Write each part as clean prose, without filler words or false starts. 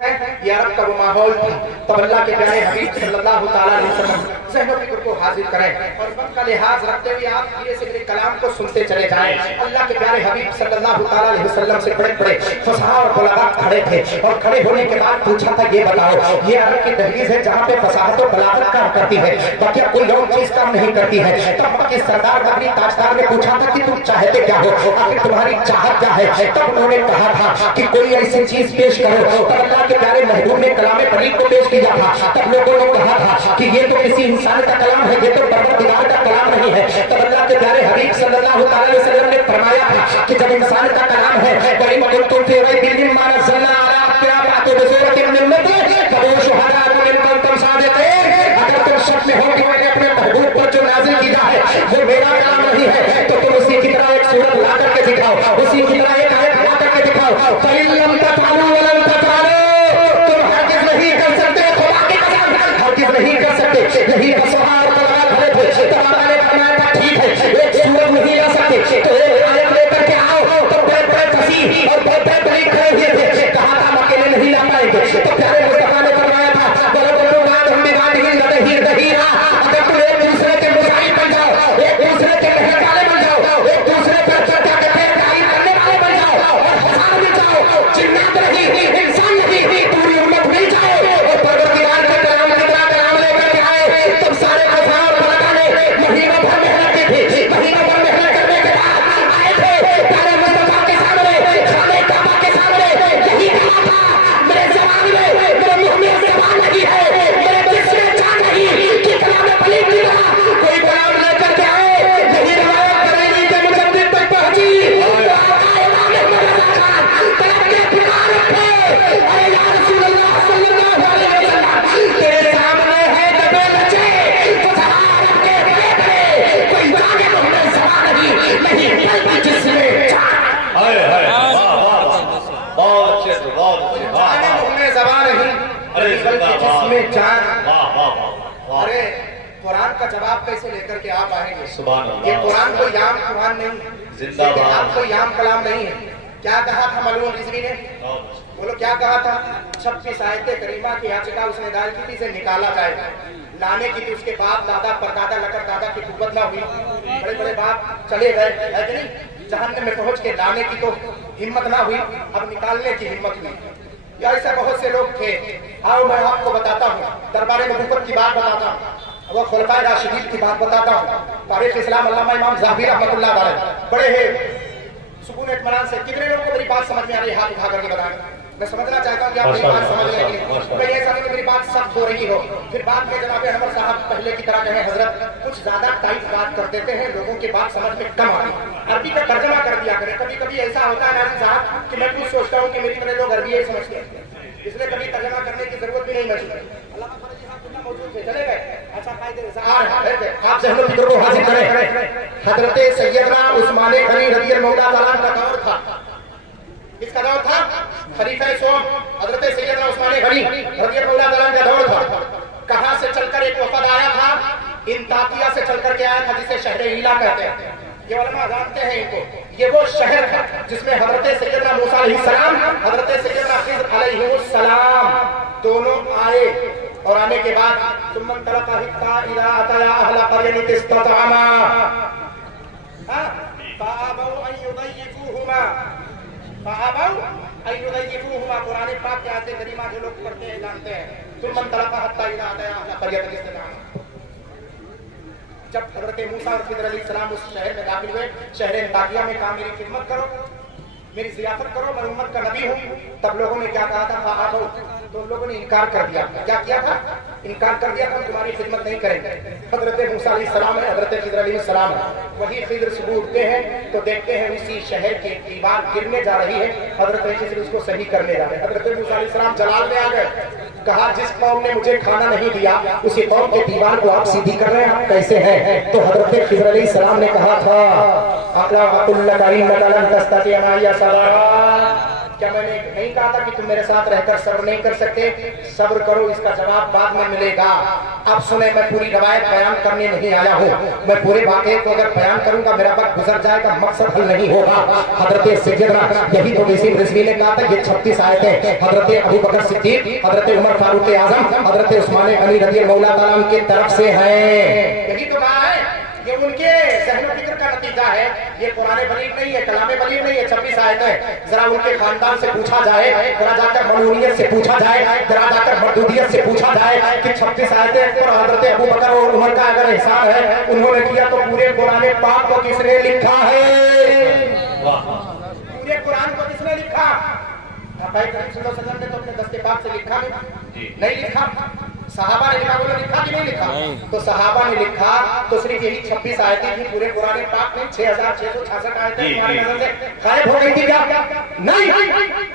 ये अरब का वो माहौल था। तब अल्लाह के प्यारे हबीब सल्लल्लाहु ताला अलैहि वसल्लम ज़हन व फिक्र को हाजिर करें और वक्त का लिहाज रखते हुए आप धीरे से मेरे कलाम को सुनते चले जाएं। अल्लाह के प्यारे हबीब सल्लल्लाहु ताला अलैहि वसल्लम से बड़े बड़े फसाहा और बलागत खड़े थे और खड़े होने के बाद पूछा था, ये बताओ ये अरब की दहलीज है जहाँ पे फसाहत और बलागत काम करती है, बाकी कोई और चीज काम नहीं करती है। तब मक्के सरदार नबी ताजदार ने पूछा था कि तुम चाहते क्या हो, आखिर तुम्हारी चाहत क्या है। तब उन्होंने कहा था कि कोई ऐसी चीज पेश करो। तब अल्लाह के प्यारे महबूब ने कलाम पलीग को पेश किया था। तब लोगों ने कहा था कि ये तो किसी इंसान का कलाम है, ये तो परवरदिगार का कलाम नहीं है। तब अल्लाह के प्यारे हबीब सल्लल्लाहु अलैहि वसल्लम ने फरमाया था कि जब इंसान का कलाम है तो इन कुंतुम फी रैबिन मिम्मा नज़्ज़लना अला अब्दिना बसूरतिन मिन नबी फहुवा शुहदाउ इन कुंतुम सादिक़ीन। अगर तुम शक में हो कि मैंने अपने महबूब पर जो नाज़िल किया है वो मेरा कलाम नहीं है, तो तुम उसी की तरह एक सूरत ला करके दिखाओ, उसी की तरह एक आयत ला करके दिखाओ। फइन लम तफअलू व लम तफअलू, नहीं कर सकते, यही फसाहा और बलागत खड़े थे। तब अल्लाह ने फरमाया था ठीक है, एक सूरत नहीं ला सकते तो एक आयत लेकर के आओ। तो बड़े फसीह और बड़े बलीग खड़े हुए थे, कहा था हम अकेले नहीं ला पाएंगे। तो प्यारे मुस्तफा ने फरमाया था बोलो बोलो बात हम बिगाड़ ही लड़ही दहीरा। अगर तुम एक दूसरे के मुसाहिब बन जाओ, एक दूसरे के महक वाले बन जाओ, एक दूसरे पर चर्चा करके तारीफ करने वाले बन जाओ और हंसा भी जाओ, जिन्नात नहीं इंसान नहीं पूरी उम्मत मिल जाए और परवरदिगार के कलाम की तरह कलाम लेकर के आए। तब सारे फसाहा और बलागत ने महीनों भर मेहनत की थी, महीनों भर मेहनत करने के बाद आए थे प्यारे मुस्तफा के सामने, खाने काबा के सामने। यही कहा था मेरे ज़बान में, मेरे मुंह में ज़बान नहीं है, मेरे जिस्म में जान नहीं कि कलाम पलीग की तरह कोई कलाम लेकर के आए। यही रिवायत बरेली के मुजद्दिद तक पहुंची। आका इमाम अहमद रज़ा खान तलब के पुकार उठे, अरे या रसूल अल्लाह सल्लल्लाहु अलैहि वसल्लम तेरे सामने है दबे बच्चे फसाहा अरब के पेट में, कोई जाने तो हमें ज़बान नहीं बल्कि जिसमें जान। हाय हाय वाह वाह बहुत अच्छे बहुत अच्छे वाह जाने तो हमें ज़बान नहीं बल्कि जिसमें जान। वाह वाह वाह। अरे कुरान का जवाब कैसे लेकर के आप आएंगे? सुभान अल्लाह। ये कुरान कोई आम कुरान नहीं, जिंदाबाद। ये किताब कोई आम कलाम नहीं है। क्या कहा था मलून रिजवी ने? बोलो क्या कहा था? 26 आयते करीमा की याचिका उसने दायर की थी से निकाला जाए, लाने की थी। उसके बाप दादा परदादा लकर दादा की कुव्वत ना हुई, बड़े बड़े बाप चले गए है कि नहीं, जहन्नम में पहुंच के लाने की तो हिम्मत ना हुई, अब निकालने की हिम्मत हुई। या ऐसे बहुत से लोग थे। आओ मैं आपको बताता हूँ, दरबार नबूवत की बात बताता हूँ, वो खुलफाए राशिदीन की बात बताता हूँ। तारीख इस्लाम अल्लामा इमाम ज़ाहबी रहमतुल्लाह अलैह बड़े हैं सुकून इत्मीनान से। कितने लोगों को मेरी बात समझ में आ रही है? हाथ उठा करके बताएं। मैं समझना चाहता हूँ कि आप मेरी बात समझ रहे हैं। कहीं ऐसा नहीं कि मेरी बात सख्त हो रही हो, फिर बाद में जनाब अनवर साहब पहले की तरह कहें हजरत कुछ ज्यादा टाइट बात कर देते हैं, लोगों की बात समझ में कम आती है। अरबी का तर्जमा कर दिया करें। कभी कभी ऐसा होता है नाज़िम साहब कि मैं कुछ सोचता हूँ कि मेरी तरह लोग अरबी यही समझते हैं, इसलिए कभी तर्जमा करने की जरूरत भी नहीं महसूस। आप ज़हन फिक्र को हासिल करें। हजरत सैयदना उस्मान गनी रज़ियल्लाहु ताला का दौर था। किसका दौर था? खलीफा सोम हजरत सैयदना उस्मान गनी रज़ियल्लाहु ताला का दौर था। कहां से चलकर एक वफद आया था? इंताकिया से चलकर के आया था, जिसे शहर ईला कहते हैं। ये उलमा जानते हैं इनको। ये वो शहर था जिसमें हजरत सैयदना मूसा अलैहिस्सलाम, हजरत सैयदना खिज़्र अलैहिस्सलाम दोनों आए और आने के बाद सुम्मन तलका हिक्का इला अतया अहला क़रयत इस्ततअमा फ़अबौ अन युज़य्यिफूहुमा कुरान पाक के आयत करीमा जो लोग पढ़ते हैं जानते हैं। सुम्मन तलका हत्ता इला अतया अहला क़रयत इस्ततअमा। जब हजरत मूसा और खिज़्र अलैहिस्सलाम उस शहर में दाखिल हुए, शहर अंताकिया में कहा मेरी खिदमत करो, मेरी ज़ियाफत करो, मैं उम्मत का नबी हूँ। तब लोगों ने क्या कहा था? फ़अबौ, तो लोगों ने इनकार कर दिया। क्या किया था? इनकार कर दिया था, तुम्हारी खिदमत नहीं करेंगे। हजरत मूसा अलैहिस्सलाम है, हजरत खिज़्र अलैहिस्सलाम है, वही खिज़्र सुबह उठते हैं तो देखते हैं उसी शहर की दीवार गिरने जा रही है। हजरत खिज़्र उसको सही करने जा रहे हैं। हजरत मूसा अलैहिस्सलाम जलाल में आ गए, कहा जिस कौम ने मुझे खाना नहीं दिया उसी कौम के दीवार को आप सीधी कर रहे हैं, आप कैसे हैं? तो हजरत खिज़्र अलैहिस्सलाम ने कहा था क्या मैंने नहीं कहा था कि तुम मेरे साथ रहकर सब्र नहीं कर सकते? सब्र करो, इसका जवाब बाद में मिलेगा। अब सुने, मैं पूरी रवायत बयान करने नहीं आया हूँ। मैं पूरे वाक़े को अगर बयान करूंगा मेरा वक्त गुजर जाएगा, मकसद हल नहीं होगा। हजरत सैयदना, यही तो नसीब रिजवी ने कहा था, ये 36 आयतें हजरत अबू बकर सिद्दीक, हजरत उमर फारूक आजम, हजरत उस्मान गनी रज़ी अल्लाह ताला की तरफ से है। यही तो कहा है, ये उनके सहनो फिक्र का नतीजा है। ये कुरान बलीग नहीं है, कलाम बलीग नहीं है, 26 आयत है। जरा उनके खानदान से पूछा जाए, जरा जाकर ममूनियत से पूछा जाए, जरा जाकर मरदूदियत से पूछा जाए कि 26 आयतें पर हजरत अबू बकर और उमर का अगर एहसान है उन्होंने किया, तो पूरे कुरान पाक को किसने लिखा है? पूरे कुरान को किसने लिखा? भाई करीम सल्लल्लाहु अलैहि वसल्लम ने तो अपने दस्ते पाक से लिखा नहीं लिखा? सहाबा ने लिखा, बोलो लिखा कि नहीं लिखा? तो सहाबा ने लिखा तो सिर्फ यही 26 आयतें थी पूरे कुरान पाक में। 6666 आयतें तुम्हारी नजर से गायब हो गई थी क्या? नहीं।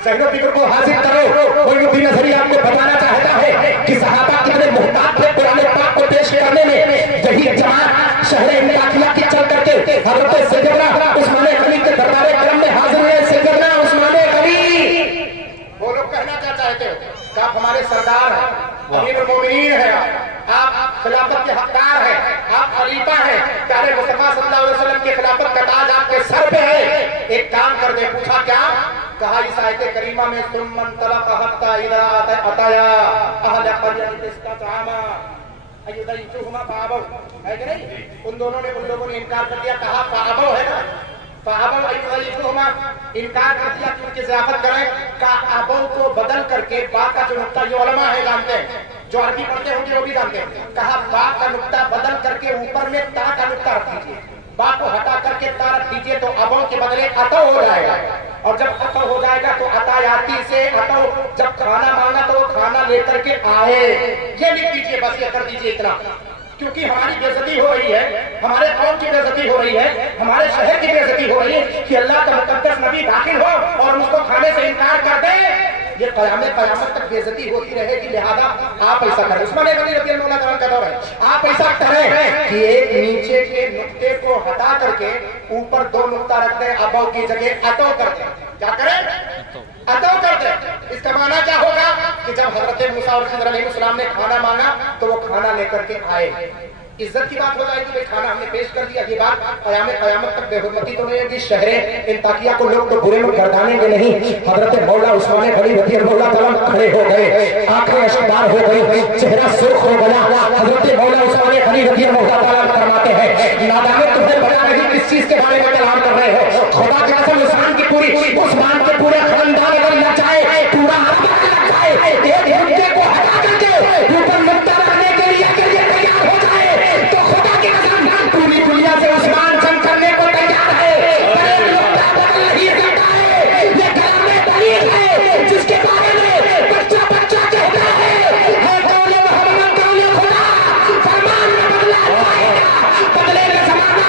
सहनो फिक्र को हासिल करो। कोई मुफ्ती नजरी आपको बताना चाहता है कि सहाबा कितने मुहताज थे कुरान पाक को पेश करने में। यही जमात शहर इंताकिया की चल करके हजरत सैयदना उस्मान गनी के दरबार करम में हाजिर हुए। सैयदना उस्मान गनी, वो लोग कहना क्या चाहते हो कि आप हमारे सरदार हैं, अमीरुल मोमिनीन है, आप खिलाफत के हकदार हैं, आप खलीफा हैं, प्यारे मुस्तफा सल्लल्लाहु अलैहि वसल्लम के खिलाफत का ताज आपके सर पे है। एक काम कर दे। पूछा क्या? कहा इस आयत करीमा में सुम्मन तलक़ हत्ता इज़ा अताया अहल क़रयतिन इस्ततअमा अयुदैतुहुमा फ़अबौ, है कि नहीं? उन दोनों ने, उन लोगों ने इनकार कर दिया। कहा फ़अबौ है ना, फ़अबौ अयुदैतुहुमा, इनकार कर दिया कि उनकी ज़ियाफत करें। का अबौ को बदल करके बा का जो नुक्ता, ये उलमा है जानते हैं, जो अरबी पढ़ते होंगे वो भी जानते हैं। कहा बा का नुक्ता बदल करके ऊपर में ता का नुक्ता रख दीजिए, बा को हटा करके ता रख दीजिए, तो अबौ के बदले अतो हो जाएगा। और जब अतो हो जाएगा तो अतायाती से अतो, जब खाना मांगा तो वो खाना लेकर के आए। ये लिख दीजिए, बस ये कर दीजिए इतना। क्योंकि हमारी बेइज्जती हो रही है, हमारे कौम की बेइज्जती हो रही है, हमारे शहर की बेइज्जती हो रही है कि अल्लाह का मुकद्दस नबी दाखिल हो और उसको खाने से इनकार कर दे। ये कयामत तक बेइज्जती होती रहेगी। लिहाजा आप ऐसा करें, उस्मान गनी रज़ी अल्लाह ताला का दौर है, आप ऐसा करें कि एक नीचे के नुक्ते को हटा करके ऊपर दो नुक्ता रख दें, अबौ की जगह अतो कर दें। क्या करें? अतो कर दें। इसका माना क्या होगा कि जब हजरत मूसा और खिज़र अलैहिस्सलाम ने खाना मांगा तो वो खाना लेकर के आए। इज्जत की बात हो जाएगी, भाई खाना हमने पेश कर दिया। ये बात कयामत तक बेहुरमती तो नहीं होगी। शहर इंताकिया को लोग तो बुरे में गर्दानेंगे नहीं। हजरत मौला उस्मान गनी रज़ी अल्लाह ताला खड़े हो गए, आंखें अश्कबार हो गई, चेहरा सुर्ख हो गया। हजरत मौला उस्मान गनी रज़ी अल्लाह ताला फरमाते हैं, नादान तुम्हें पता नहीं किस चीज के बारे में कलाम कर रहे हो। खुदा की कसम, उस्मान के पूरे खानदान अगर लग जाए, पूरा लग जाए, एक मुद्दे को हटा करके ऊपर मुद्दा रखने के लिए अगर ये तैयार हो जाए तो खुदा की कसम पूरी दुनिया से उस्मान जंग करने को तैयार है। मुद्दा बदल नहीं सकता है। ये कलाम दलील है जिसके बारे में बच्चा कहता है कौले मोहम्मद कौले खुदा, फरमान में बदला जाएगा, बदले में ज़माना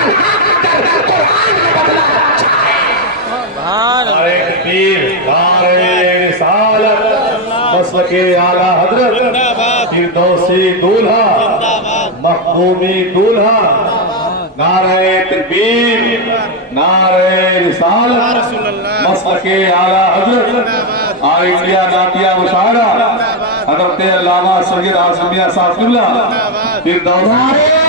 कुरान में बदला नारे तकबीर, नारे रिसालत, मसलके आला हजरत, फिरदौसी दूल्हा, महबूबी दूल्हा। नारे तकबीर, नारे रिसालत, मसलके आला हजरत, ऑल इंडिया नातिया मुशायरा हजरत अल्लामा सैयद आसिम मियां साहिबुल्लाह, फिरदौसी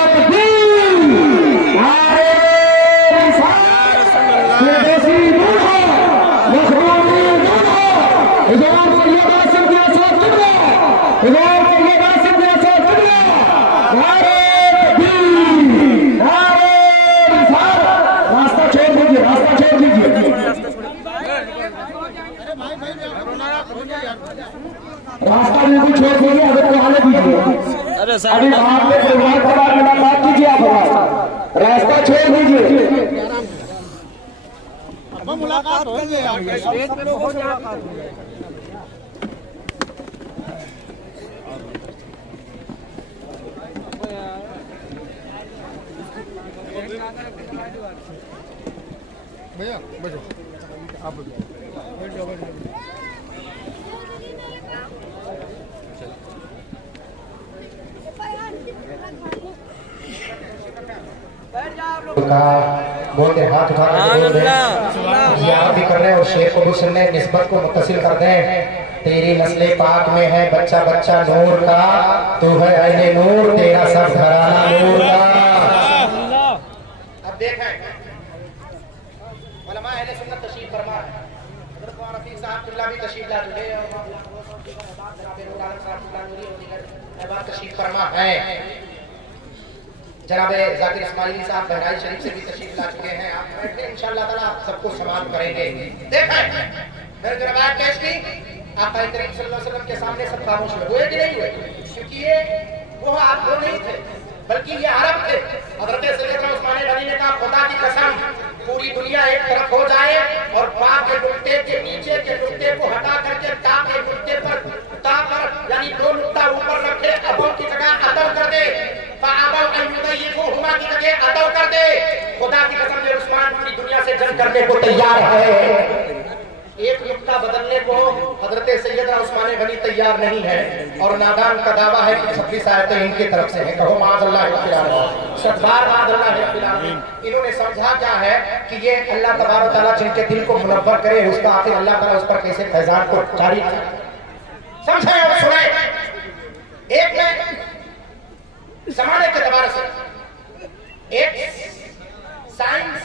रास्ता बिल्कुल छोड़ दीजिए, हजरत आने दीजिए। अभी वहां पे परिवार खड़ा मुलाकात कीजिए, आप रास्ता छोड़ दीजिए। मुलाकात हो जाए। भैया बैठो, आप बैठ जाओ। का बोलते हाथ उठा जियारत भी कर रहे हैं और शेर को भी सुन रहे हैं, निस्बत को मुत्तसिल कर दें। तेरी नस्ले पाक में है बच्चा बच्चा नूर का, तू है अहले नूर, तेरा सब घराना नूर का। अब देखें उलमा अहले सुन्नत तशरीफ फरमा है, हज़रत मौलाना रफ़ीक साहब किबला भी तशरीफ ला चुके हैं और जनाब नूर आलम साहब किबला नूरी और दीगर अहबाब तशरीफ फरमा है। जनाब ज़ाकिर इस्माइली साहब बहराइच शरीफ से भी तशरीफ ला चुके हैं। आप बैठे इंशाअल्लाह ताला सबको समाप्त करेंगे। देखें मैंने जो रवायत पेश की आका करीम सल्लल्लाहु अलैहि वसल्लम के सामने सब खामोश हुए कि नहीं हुए, क्योंकि ये वो आप लोग नहीं थे बल्कि ये अरब थे। हज़रत सैयदना उस्मान गनी ने कहा खुदा की कसम पूरी दुनिया एक तरफ हो जाए और पा के नुक्ते के नीचे के नुक्ते को हटा करके ता के नुक्ते पर ता पर यानी दो नुक्ता ऊपर रखे अबों की जगह अदल कर दे, हुमा की जगह अदल कर दे। खुदा की कसम ये उस्मान पूरी दुनिया से जंग करने को तैयार है। एक नुक्ता बदलने को हजरत सैयदना उस्मान गनी तैयार नहीं है और नादान का दावा है कि 26 आयतें इनकी तरफ से हैं। कहो माज़अल्लाह इन्होंने समझा क्या है कि ये अल्लाह तबारक व तआला जिनके दिल को मुनव्वर करे उसका आखिर अल्लाह ताला उस पर कैसे फैजान को जारी समझे और सुने। एक में जमाने के दबाव से एक साइंस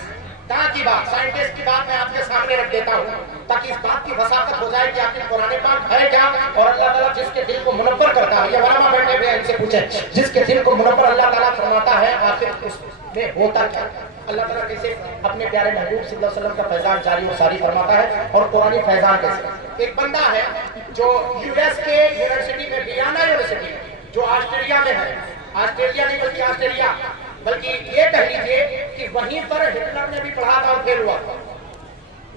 की बात, साइंटिस्ट की बात मैं आपके सामने रख देता हूँ ताकि इस बात की वसाकत हो जाए कि आखिर कुरान पाक है क्या और अल्लाह ताला जिसके दिल को मुनव्वर करता है, ये वलामा बैठे हुए हैं इनसे पूछे जिसके दिल को मुनव्वर अल्लाह ताला फरमाता है आखिर उसमें होता क्या, अल्लाह ताला कैसे अपने प्यारे महबूब सल्लल्लाहु अलैहि वसल्लम का फैजान जारी व सारी फरमाता है और कुरानी फैजान कैसे। एक बंदा है जो यूएस के यूनिवर्सिटी में वियना यूनिवर्सिटी में जो ऑस्ट्रेलिया में है, ऑस्ट्रेलिया नहीं बल्कि ऑस्ट्रेलिया बल्कि ये कह लीजिए कि वहीं पर हिटलर ने भी पढ़ा था और फेल हुआ था,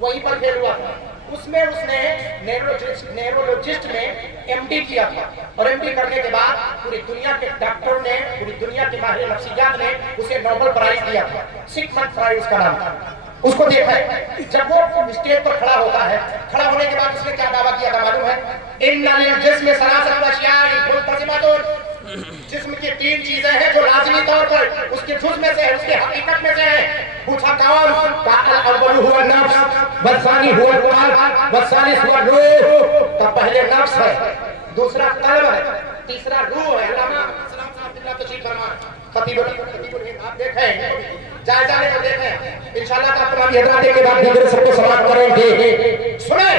वहीं पर फेल हुआ था। उसमें उसने नेरोलॉजिस्ट में एमडी किया था और एमडी करने के बाद पूरी दुनिया के डॉक्टर ने, पूरी दुनिया के माहिर नफ्सियात ने उसे नोबेल प्राइज दिया था। सिगमंड फ्राइड उसका नाम था। उसको देखा है जब वो स्टेज पर खड़ा होता है, खड़ा होने के बाद उसने क्या दावा किया था मालूम है? इन्नल जिस्म सलासत अशियाइन मुल्तज़िमातुन, जिस्म की 3 चीजें हैं जो लाज़मी तौर पर उसके जुज़ में से है, उसके हकीकत में से है। पूछा कौन? अव्वल हुआ नफ्स, वसानी हुआ रूह, वसालिस हुआ रूह। तो पहले नफ्स है, दूसरा कल्ब है, तीसरा रूह है। अल्लामा सलाम साहब तशरीफ फरमा खतीबुल आप देखें जायजा ले देखें इंशाअल्लाह का अपना हजरात के बाद दीगर सबको समाप्त करेंगे। सुने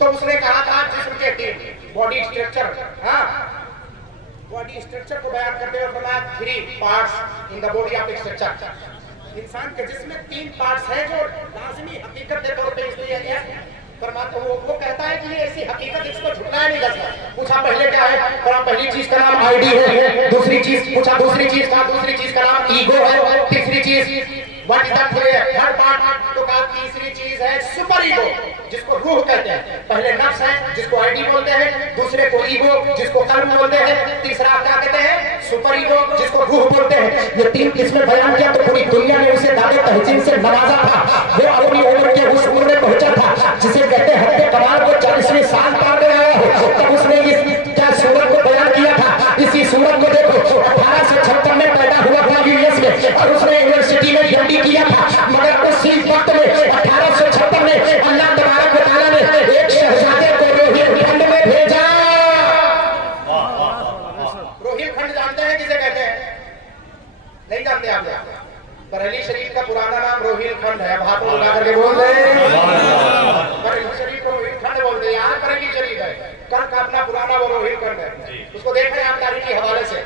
तो उसने कहा था जिस्म के 3 बॉडी स्ट्रक्चर, हाँ बॉडी स्ट्रक्चर को बयान करते हुए फरमाया 3 parts in the body of structure. इंसान के जिस्म में 3 पार्ट्स हैं जो लाजमी हकीकत के तौर पे इसलिए है फरमाता वो कहता है कि ये ऐसी हकीकत इसको झुटलाया नहीं जा सकता। पूछा पहले क्या है? पहली चीज का नाम आईडी है, दूसरी चीज पूछा दूसरी चीज का नाम ईगो है, तीसरी चीज what is the third part? तो कहा तीसरी चीज है सुपर ईगो जिसको रूह कहते हैं। पहले नफ्स है जिसको आईडी बोलते हैं, दूसरे को ईगो जिसको कल्ब बोलते हैं, तीसरा क्या कहते हैं? सुपर ईगो जिसको रूह बोलते हैं। ये 3 किस्में बयान किया तो पूरी दुनिया ने उसे दादे तहसीन से नवाजा था। वो अपनी उम्र के उस उम्र में पहुंचा था जिसे कहते हैं हत्ते कमाल को 40वें साल पार गया है। तब उसने इस क्या सूरत को बयान किया था। इसी सूरत को देखो 1856 में पैदा हुआ था यूएस में और उसने यूनिवर्सिटी में एमडी किया था, मगर उसी वक्त में 1856 में अल्लाह तबारक व तआला ने एक शहजादे को रोहिलखंड में भेजा। रोहिलखंड जानते हैं किसे कहते हैं? नहीं जानते आप? बरेली शरीफ का पुराना नाम रोहिलखंड है। अब हाथों उठा करके बोल रहे बरेली शरीफ को रोहिलखंड बोलते हैं, यहाँ बरेली शरीफ है, कल का अपना पुराना वो रोहिलखंड है। उसको देखें आप तारीखी हवाले से।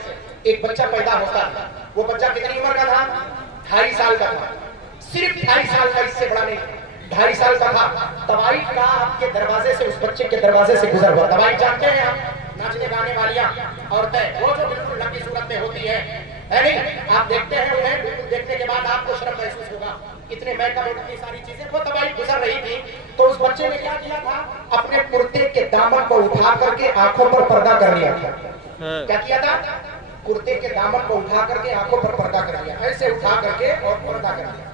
एक बच्चा पैदा होता है, वो बच्चा कितनी उम्र का था? 2.5 साल का था, सिर्फ 2.5 साल का, इससे बड़ा नहीं, 2.5 साल का था। तवाइफ का आपके दरवाजे से उस बच्चे के दरवाजे से गुजर हुआ। तवाइफ जानते हैं आप? नाचने गाने वालियां औरतें, वो जो बिल्कुल लंबी सूरत में होती है नहीं? आप देखते हैं उन्हें, बिल्कुल देखने के बाद आपको शर्म महसूस होगा, इतने मेकअप इतनी सारी चीजें। वो तवाइफ गुजर रही थी तो उस बच्चे ने क्या किया था? अपने कुर्ते के दामन को उठा करके आंखों पर पर्दा कर लिया था। क्या किया था? कुर्ते के दामन को उठा करके आंखों पर पर्दा कर लिया, ऐसे उठा करके और पर्दा कर लिया।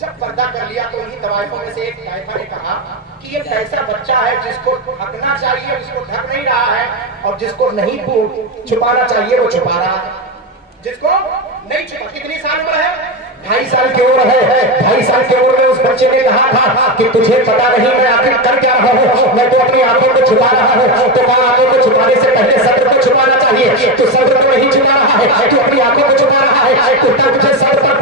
जब पर्दा कर लिया तो इन्हीं तवाइफों में से एक ताइफा ने कहा कि ये कैसा बच्चा है जिसको ढकना चाहिए उसको ढक नहीं रहा है, और जिसको नहीं छुपाना चाहिए वो छुपा रहा है, जिसको नहीं छुपा। कितनी साल उम्र है? 2.5 साल की उम्र है, 2.5 साल की उम्र में उस बच्चे ने कहा था कि तुझे पता नहीं मैं आखिर कर क्या रहा हूँ, मैं तो अपनी आंखों को छुपा रहा हूँ। तो कहा आंखों को छुपाने से पहले सब्र को छुपाना चाहिए। तो सब्र को नहीं छुपा रहा है, तू अपनी आंखों को छुपा रहा है। तो तुझे सब्र पर